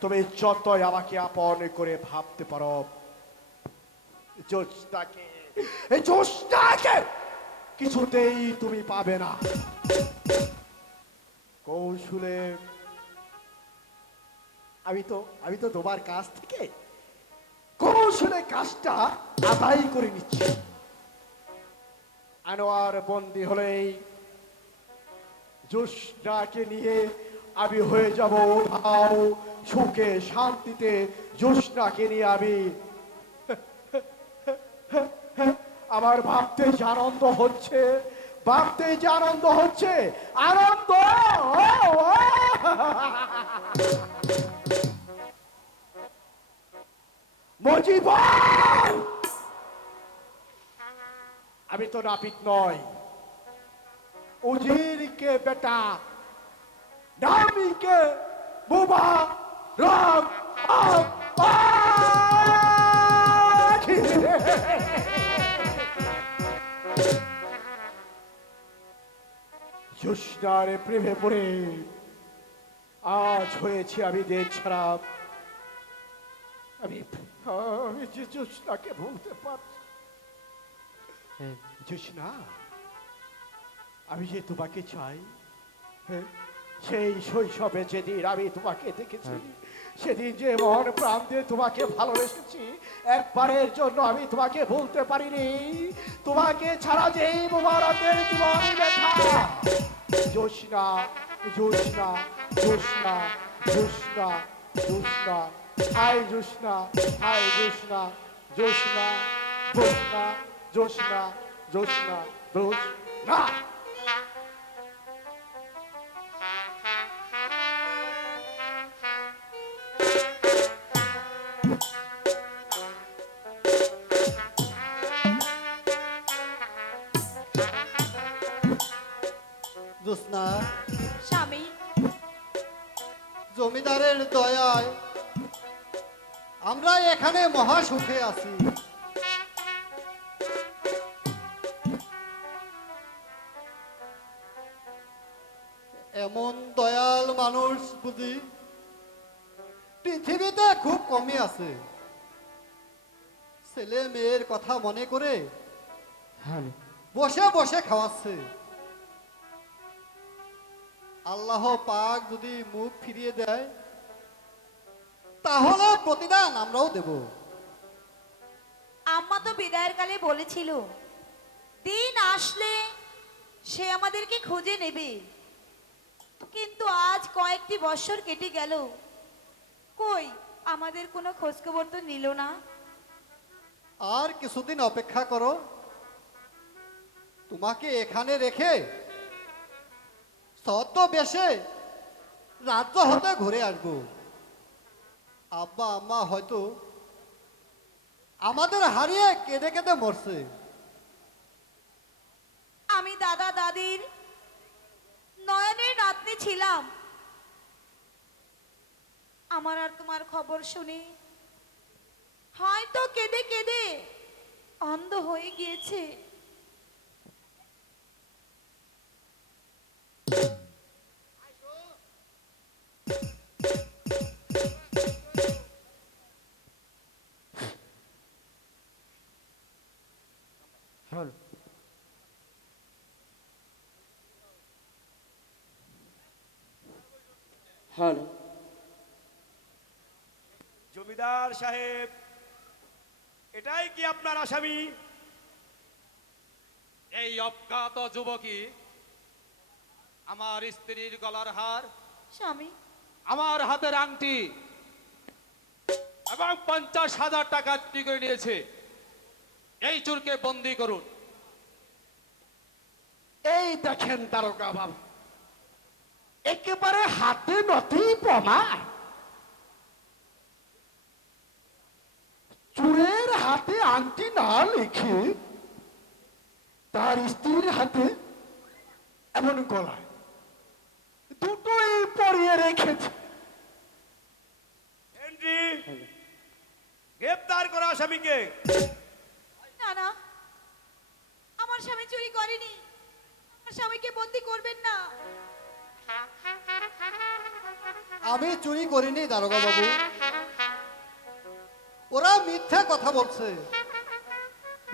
তুমি যতই আমাকে আপন করে ভাবতে পারো, জোশনাকে, এই জোশনাকে কিছুতেই তুমি পাবে না। কৌশলে আমি তো তোমার কাছ থেকে কৌশলে কাজটা আদায় করে নিচ্ছি। আনোয়ার বন্দী হলেই জোশনাকে নিয়ে আমি হয়ে যাব উধাও, সুখে শান্তিতে জোশনাকে নিয়ে আমি আমার ভাবতে যে আনন্দ হচ্ছে, ভাবতে যে আনন্দ হচ্ছে, আনন্দ। মজিবর, আমি তো নাপিত নয়, উজির কে বেটা, নামি কে বুবা রাম জোশনার প্রেমে পড়ে আজ হয়েছি আমি দেশ ছাড়া। আমি আমি যে জোশনাকে ভুলতে পারছি। জোশনা, আমি যে তোমাকে চাই, সেই শৈশবে যেদিন আমি তোমাকে দেখেছি, সেদিন যে মন প্রাণ দিয়ে তোমাকে ভালোবেসেছি, একবারের জন্য আমি তোমাকে ভুলতে পারিনি। তোমাকে ছাড়া যে মোবারকের জীবন ব্যথা। জোশনা, জোশনা, জোশনা, জোশনা, জোশনা, হাই জোশনা, হাই জোশনা, জোশনা, জোশনা, জোশনা, জোশনা, জোশনা। জোসনা, স্বামী, জমিদারের দয়ায় আমরা এখানে মহা সুখে আছি। এমন দয়াল মানুষ বুঝি পৃথিবীতে খুব কমই আছে। ছেলে মেয়ের কথা মনে করে বসে বসে খাওয়াচ্ছে। আল্লাহ পাক যদি মুখ ফিরিয়ে দেয় তাহলে প্রতিদান আমরাও দেব। আম্মা তো বিদায়ের কালে বলেছিল দিন আসলে সে আমাদেরকে খুঁজে নেবে, কিন্তু আজ কয়েকটি বছর কেটে গেল, কই আমাদের কোনো খোঁজখবর তো নিল না। আর কিছুদিন অপেক্ষা করো, তোমাকে এখানে রেখে ছদ্মবেশে রাজ্য হতে ঘুরে আসবো। আব্বা আম্মা হয়তো আমাদের হারিয়ে কেঁদে কেঁদে মরছে। আমি দাদা দাদির নয়নের নাতনি ছিলাম, আমার আর তোমার খবর শুনে হয়তো কেঁদে কেঁদে অন্ধ হয়ে গিয়েছে। হ্যালো, জমিদার সাহেব, এটাই কি আপনার আসামি? এই অজ্ঞাত যুবকী আমার স্ত্রীর গলার হার, স্বামী, আমার হাতের আংটি এবং 50,000 টাকা চুরি করে নিয়েছে। এই চোরকে বন্দি করুন। এই দেখেন দারোগা বাবু, একেবারে হাতে নথি প্রমাণ। চোরের হাতে আংটি না লিখে তার স্ত্রীর হাতে এমন গলায় দুটোই পরিয়ে রেখেছে। হেনরি, গ্রেফতার করা আসামিকে। না না, আমার স্বামী চুরি করেনি, আমার স্বামীকে বন্দি করবেন না। আমি চুরি করিনি দারোগা বাবু, ওরা মিথ্যা কথা বলছে।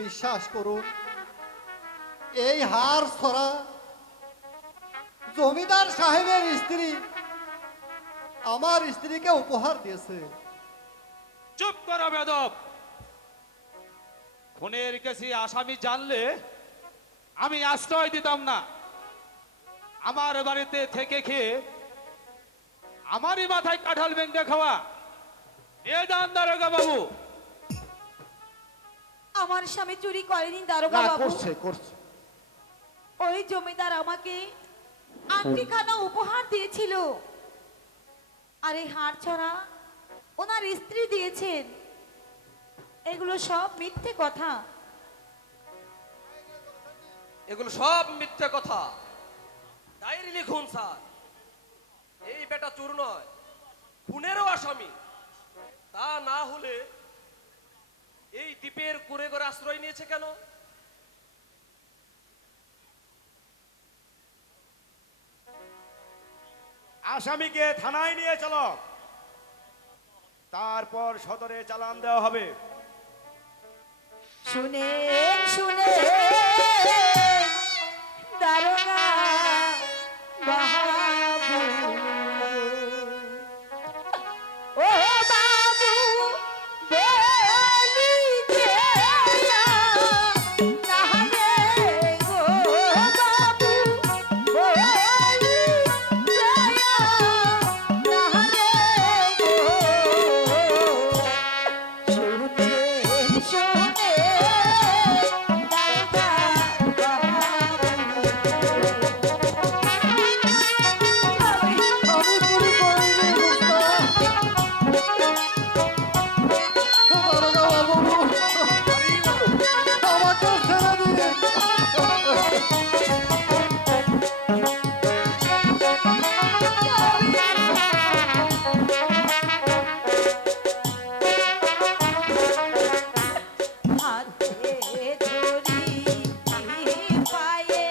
বিশ্বাস করুন, এই হার ছড়া জমিদার সাহেবের স্ত্রী আমার স্ত্রীকে উপহার দিয়েছে। চুপ করো বেদব। খুনের কেসে আসামি জানলে আমি আশ্রয় দিতাম না। আমার বাড়িতে থেকে খেয়ে আমারই মাথায় কাঁঠাল ভেঙে খাওয়া। এ দান দারোগা বাবু। আমার স্বামী চুরি করেনি দারোগা না, বাবু। করছে করছে। ওই জমিদার আমাকে আংটিখানা উপহার দিয়েছিল, আর এই হার ছড়া ওনার স্ত্রী দিয়েছেন। এগুলো সব মিথ্যে কথা। এগুলো সব মিথ্যে কথা। ডায়েরি লিখুন স্যার, এই বেটা চোর নয়, খুনেরও আসামি। তা না হলে এই দ্বীপের কুড়ে ঘরে আশ্রয় নিয়েছে কেন? আসামিকে থানায় নিয়ে চলো, তারপর সদরে চালান দেওয়া হবে। শুনেন শুনে দারোগা বাবু, ও বাবু বলিতে নাহে গো, বাবু বলিতে নাহে গো, শুনেন শুনে দারোগা বাবু। আমি চুরি করিনি দারোগা বাবু, আমাকে ছেড়ে দিন। হাতে ধরি পায়ে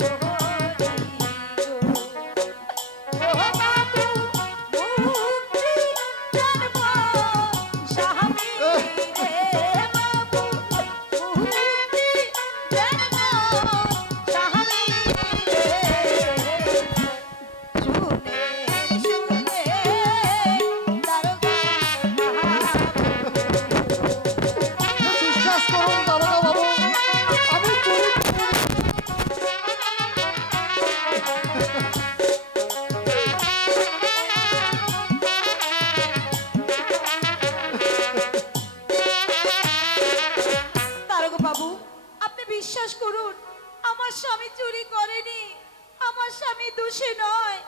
ধরি গো, ও বাবু মুক্তি জন্ম স্বামী রে, বাবু মুক্তি জন্ম স্বামী রে, শুনে শুনে দারোগা বিশ্বাস করুন দারোগা বাবু, আমি চুরি দারোগা বাবু, আপনি বিশ্বাস করুন, আমার স্বামী চুরি করেনি, আমার স্বামী দোষী নয়।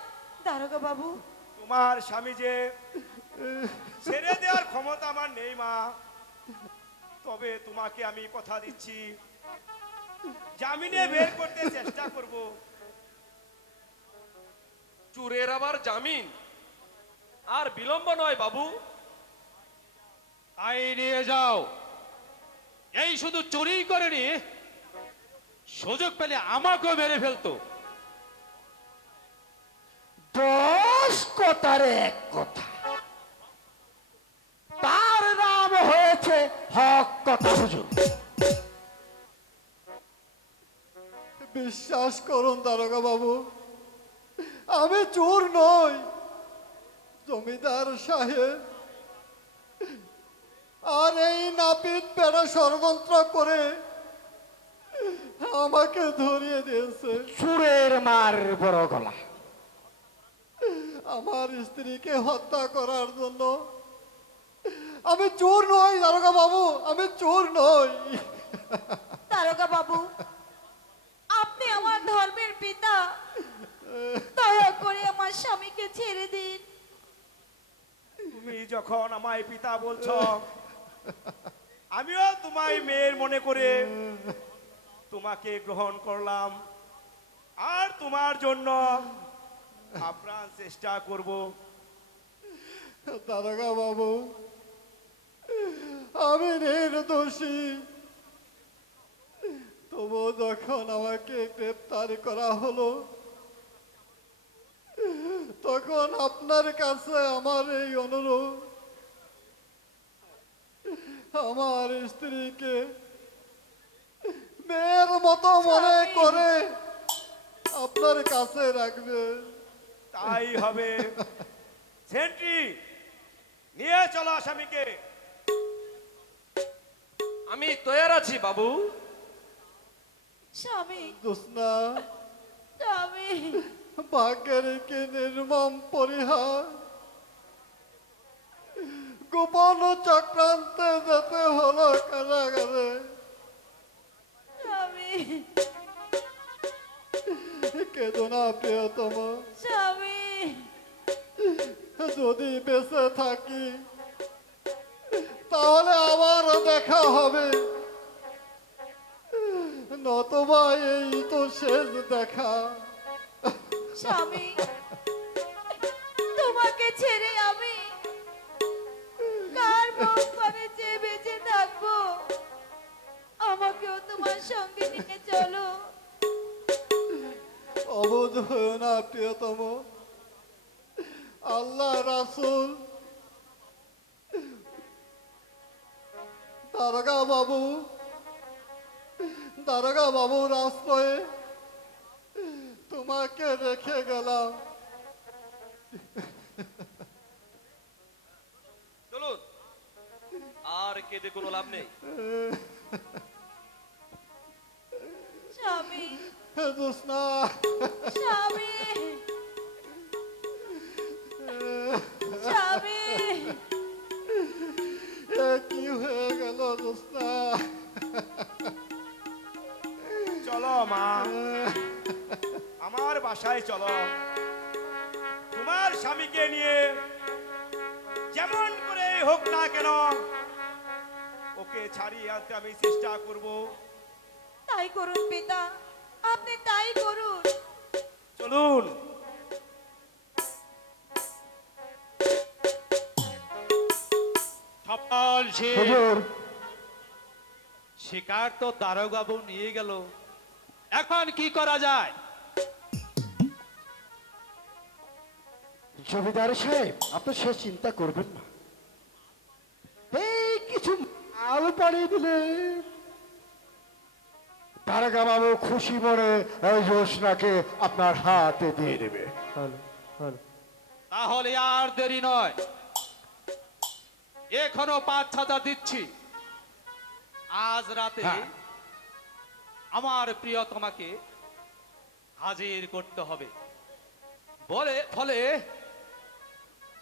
দারোগা বাবু, তোমার স্বামী যে ছেড়ে দেওয়ার ক্ষমতা আমার নেই মা, তবে তোমাকে আমি কথা দিচ্ছি, জামিনে বের করতে চেষ্টা করব। চোরের আবার জামিন? আর বিলম্ব নয় বাবু। তাই নিয়ে যাও। এই শুধু চুরি করেনি, সুযোগ পেলে আমাকেও মেরে ফেলতো। দশ কথার এক কথা, তার নাম হয়েছে হক কথা হুজুর। বিশ্বাস করুন দারোগা বাবু, আমি চোর নই। জমিদার সাহেব আর এই নাপিত পেড়া ষড়যন্ত্র করে আমাকে ধরিয়ে দিয়েছে। সুরের মার বড় গলা। আমার স্ত্রীকে হত্যা করার জন্য। আমি চোর নই দারোগা বাবু, আমি চোর নই। দারোগা বাবু, আপনি আমার ধর্মের পিতা, দয়া করে আমার স্বামীকে ছেড়ে দিন। তুমি যখন আমায় পিতা বলছো, আমিও তোমায় মেয়ের মনে করে তোমাকে গ্রহণ করলাম, আর তোমার জন্য আপ্রাণ চেষ্টা করব। দারোগা বাবু, আমি নির্দোষী, তবু যখন আমাকে গ্রেপ্তার করা হলো, আমার স্ত্রীকে মেয়ের মতো মনে করে আপনার কাছে রাখবেন। তাই হবে। সেন্ট্রি, নিয়ে চলো আসামিকে। আমি তৈয়ার আছি বাবু। স্বামী, জোৎস্না, স্বামী, ভাগ্যের কি নির্মম পরিহার, গোপন চক্রান্তে যেতে হলো কারাগারে। স্বামী, কেঁদো না প্রিয়তম, স্বামী, যদি বেঁচে থাকি তাহলে আবারও দেখা হবে, নতবা এই তো শেষ দেখা। স্বামী, তোমাকে ছেড়ে আমি কার মুখ পানে চেয়ে বেঁচে থাকবো? আমাকেও তোমার সঙ্গে নিয়ে চলো। অবোধ হয়েও না প্রিয়তম, আল্লাহ রাসূল দারোগা বাবুর আশ্রয়ে তোমাকে রেখে গেলাম। চলুন, আর কেঁদে কোনো লাভ নেই। স্বামী, জোৎস্না, স্বামী, স্বামী, এ কি হয়ে গেল জোৎস্না? চলো মা, আমার বাসায় চলো। তোমার স্বামীকে নিয়ে যেমন করে হোক না কেন ওকে ছাড়িয়ে আনতে আমি চেষ্টা করব। তাই করুন পিতা, আপনি তাই করুন। চলুন। সফল শেখ। হুজুর, শিকার তো দারোগাবু নিয়ে গেল, এখন কি করা যায়? জমিদার সাহেব, আপনি সে চিন্তা করবেন না। এই কিছু মাল পাড়িয়ে দিলে দারোগা বাবু খুশি মনে ওই জোৎস্নাকে আপনার হাতে দিয়ে দেবে। তাহলে আর দেরি নয়, এখনো ৫,০০০ দিচ্ছি। আজ রাতে হ্যাঁ। আমার প্রিয়তমাকে হাজির করতে হবে, ফলে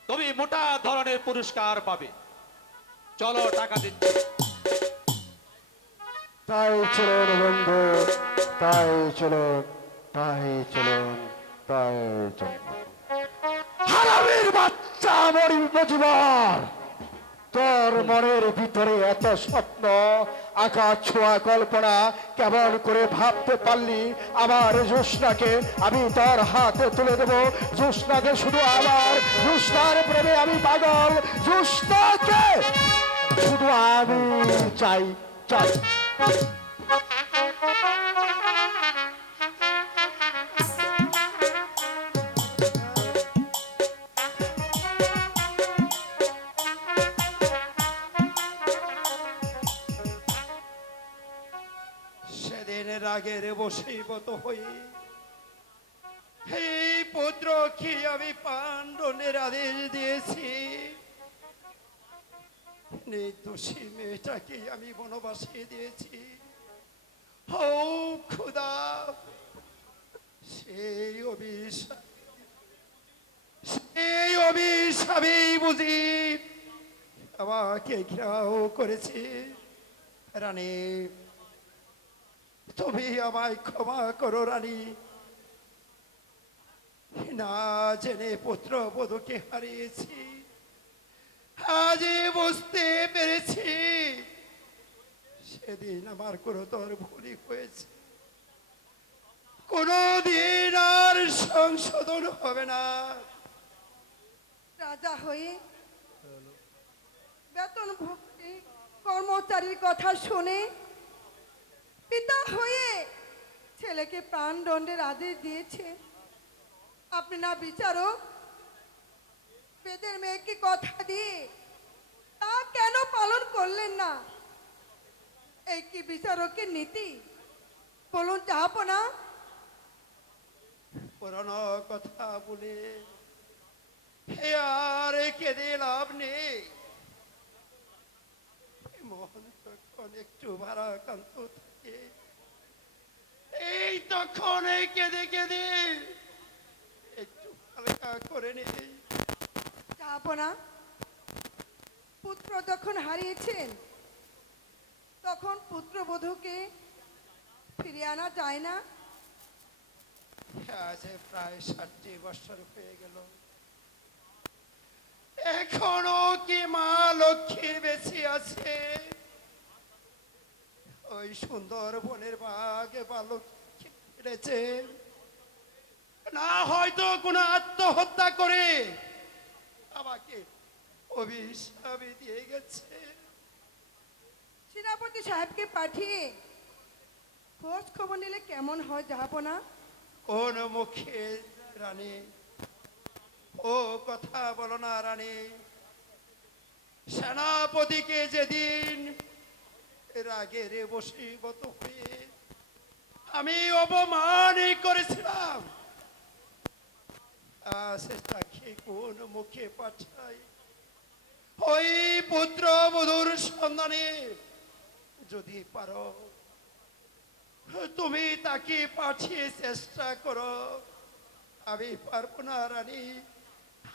তুমি মোটা ধরনের পুরস্কার পাবে। চলো, টাকা দিচ্ছি। তাই চলুন বন্ধু, তাই চলুন, তাই চলুন, তাই চলুন। হারামির বাচ্চা মরিব জীবন, তোর মনের ভিতরে এত স্বপ্ন, আকাশ ছোঁয়া কল্পনা কেমন করে ভাবতে পারলি আমার জোৎস্নাকে আমি তোর হাতে তুলে দেব? জোৎস্নাকে শুধু আমার, জোৎস্নার প্রেমে আমি পাগল, জোৎস্নাকে শুধু আমি চাই চাই। সেদিন রাগের বশীভূত হয়ে এই পুত্রকে আমি পাণ্ডনের আদেশ দিয়েছি, নির্দোষী মেয়েটাকে আমি বনবাসে দিয়েছি। ও খুদা, সেই অভিশাপেই বুঝি আমাকে ঘেরাও করেছে। রানী, তুমি আমায় ক্ষমা করো রানী, না জেনে পুত্র বধূকে হারিয়েছি। আজ বুঝতে পেরেছি সেদিন আমার গুরুতর ভুলই হয়েছে, কোনদিন আর সংশোধন হবে না। রাজা হয়ে বেতনভুক্তি কর্মচারীর কথা শুনে পিতা হয়ে ছেলেকে প্রাণদণ্ডের আদেশ দিয়েছে। আপনি না বিচারক, বেদের মেয়েকে কথা দিয়ে তা কেন পালন করলেন? বললেন না? এই কি বিচারকের নীতি? বলুন জাহাপনা। পুরনো কথা বলে হে আর কেঁদে লাভ নেই। মন তখন একটু ভারাক্রান্ত থাকে, এই তখন এই কেঁদে কেঁদে একটু হালকা করে নেই। জাহাপনা, পুত্র যখন হারিয়েছেন তখন পুত্রবধূকে ফিরিয়ে আনা যায় না? আজ প্রায় 60 বছর হয়ে গেল, এখনো কি মা লক্ষ্মী বেঁচে আছে? ওই সুন্দর বনের বাঘ বালক ফিরেছে, না হয়তো কোনো আত্মহত্যা করে আমাকে অভিশাপ দিয়ে গেছে। সেনাপতি সাহেবকে পাঠিয়ে খোঁজ খবর নিলে কেমন হয় জাহাপনা? কোন মুখে রানী? ও কথা বলো না রানী। সেনাপতিকে যেদিন রাগের বশীভূত হয়ে আমি অপমান করেছিলাম, তাকে কোন মুখে পাঠাই? ওই পুত্র বধূর সন্ধানে যদি পারো তুমি তাকে পাঠিয়ে চেষ্টা করো। আমি পারবো না রানী,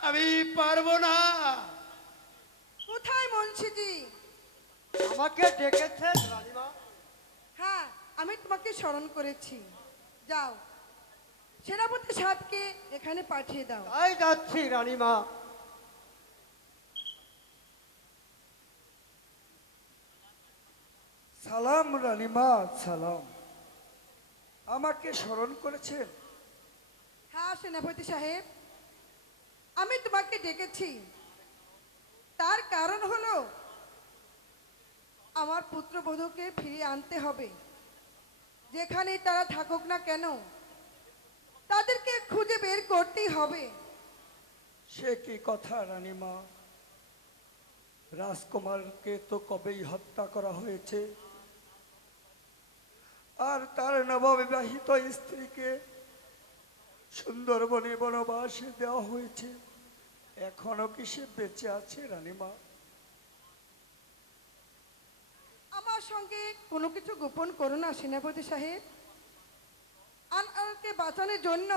আমি পারবো না। কোথায় মুন্সিজি? আমাকে ডেকেছেন রানীমা? হ্যাঁ, আমি তোমাকে স্মরণ করেছি। যাও, সেনাপতি সাহেবকে এখানে পাঠিয়ে দাও। তাই যাচ্ছি রানীমা। সালাম রানীমা, সালাম। আমাকে স্মরণ করেছেন? হ্যাঁ সেনাপতি সাহেব, আমি তোমাকে ডেকেছি। তার কারণ হলো আমার পুত্রবধূকে ফিরিয়ে আনতে হবে। যেখানে তারা থাকুক না কেন, তাদেরকে খুঁজে বের করতেই হবে। সে কি কথা রানীমা? রাজকুমারকে তো কবেই হত্যা করা হয়েছে, আর তার নববিবাহিত স্ত্রীকে সুন্দরবনে বনবাসে দেওয়া হয়েছে। এখনো কি সে বেঁচে আছে রানীমা? আমার সঙ্গে কোনো কিছু গোপন করো না সেনাপতি সাহেব। আনকে বাঁচানোর জন্য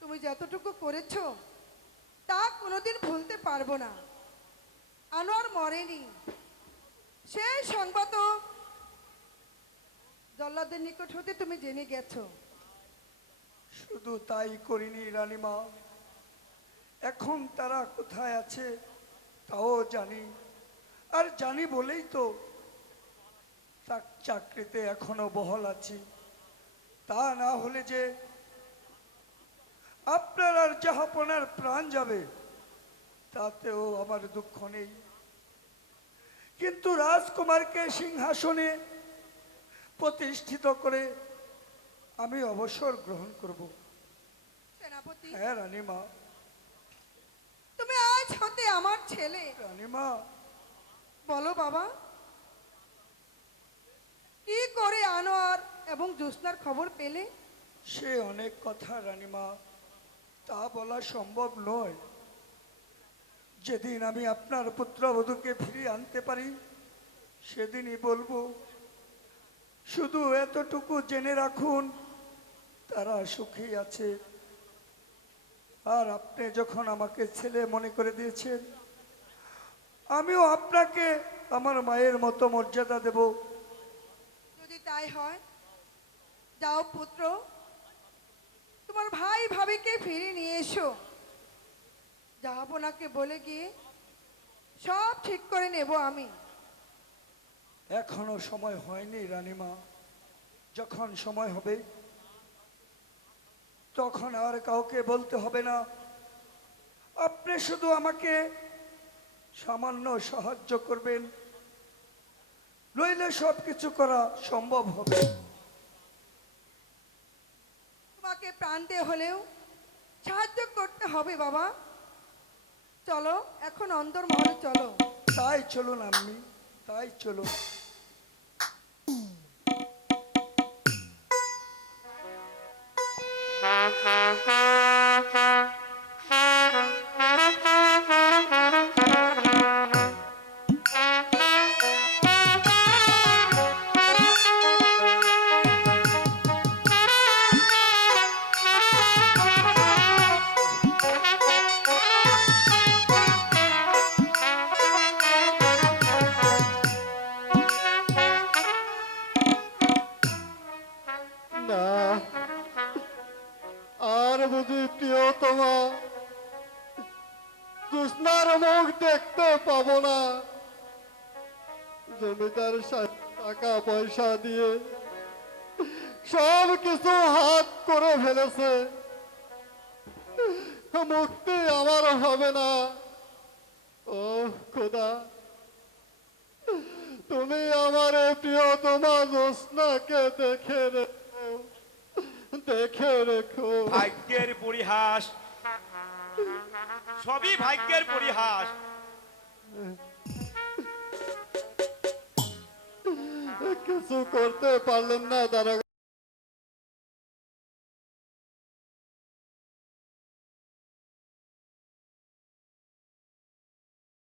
তুমি যতটুকু করেছো তা কোনোদিন ভুলতে পারবো না। আনোয়ার মরেনি, সেই সংবাদ জল্লাদের নিকট হতে তুমি জেনে গেছো। শুধু তাই করিনি রানীমা, এখন তারা কোথায় আছে তাও জানি। আর জানি বলেই তো তার চাকরিতে এখনো বহাল আছি। তা না হলে যে আপনার আর জাহাপনার প্রাণ যাবে তাতেও আমার দুঃখ নেই। কিন্তু রাজকুমারকে সিংহাসনে প্রতিষ্ঠিত করে আমি অবসর গ্রহণ করব। সেনাপতি, হ্যাঁ রানীমা। তুমি আজ হতে আমার ছেলে। রানীমা, বলো বাবা, কি করে আনোয়ার এবং জ্যোৎস্নার খবর পেলে? সে অনেক কথা রানীমা, তা বলা সম্ভব নয়। যেদিন আমি আপনার পুত্রবধূকে ফিরিয়ে আনতে পারি সেদিনই বলবো। শুধু এতটুকু জেনে রাখুন, তারা সুখী আছে। আর আপনি যখন আমাকে ছেলে মনে করে দিয়েছেন, আমিও আপনাকে আমার মায়ের মতো মর্যাদা দেব। যদি তাই হয়, যাও পুত্র, তোমার ভাই ভাবিকে ফিরিয়ে নিয়ে এসো। জাহাপনাকে বলে গিয়ে সব ঠিক করে নেব আমি। এখনো সময় হয়নি রানীমা, যখন সময় হবে তখন আর কাউকে বলতে হবে না। আপনি শুধু আমাকে সামান্য সাহায্য করবেন, নইলে সবকিছু করা সম্ভব হবে। তোমাকে প্রাণ দিয়ে হলেও সাহায্য করতে হবে বাবা। চলো এখন অন্দরমহলে চলো। তাই চলুন আম্মি, তাই চলুন। না, আর বুঝি প্রিয়তমা জোৎস্নার মুখ দেখতে পাবো না। জমিদার সাহেব টাকা পয়সা দিয়ে সব কিছু হাত করে ফেলেছে, মুক্তি আমার হবে না। ও খোদা, তুমি আমার প্রিয়তমা জোৎস্নাকে দেখে রেখো, দেখে রেখো। ভাগ্যের পরিহাস, সবই ভাগ্যের পরিহাস। কিছু করতে পারলেন না দারোগা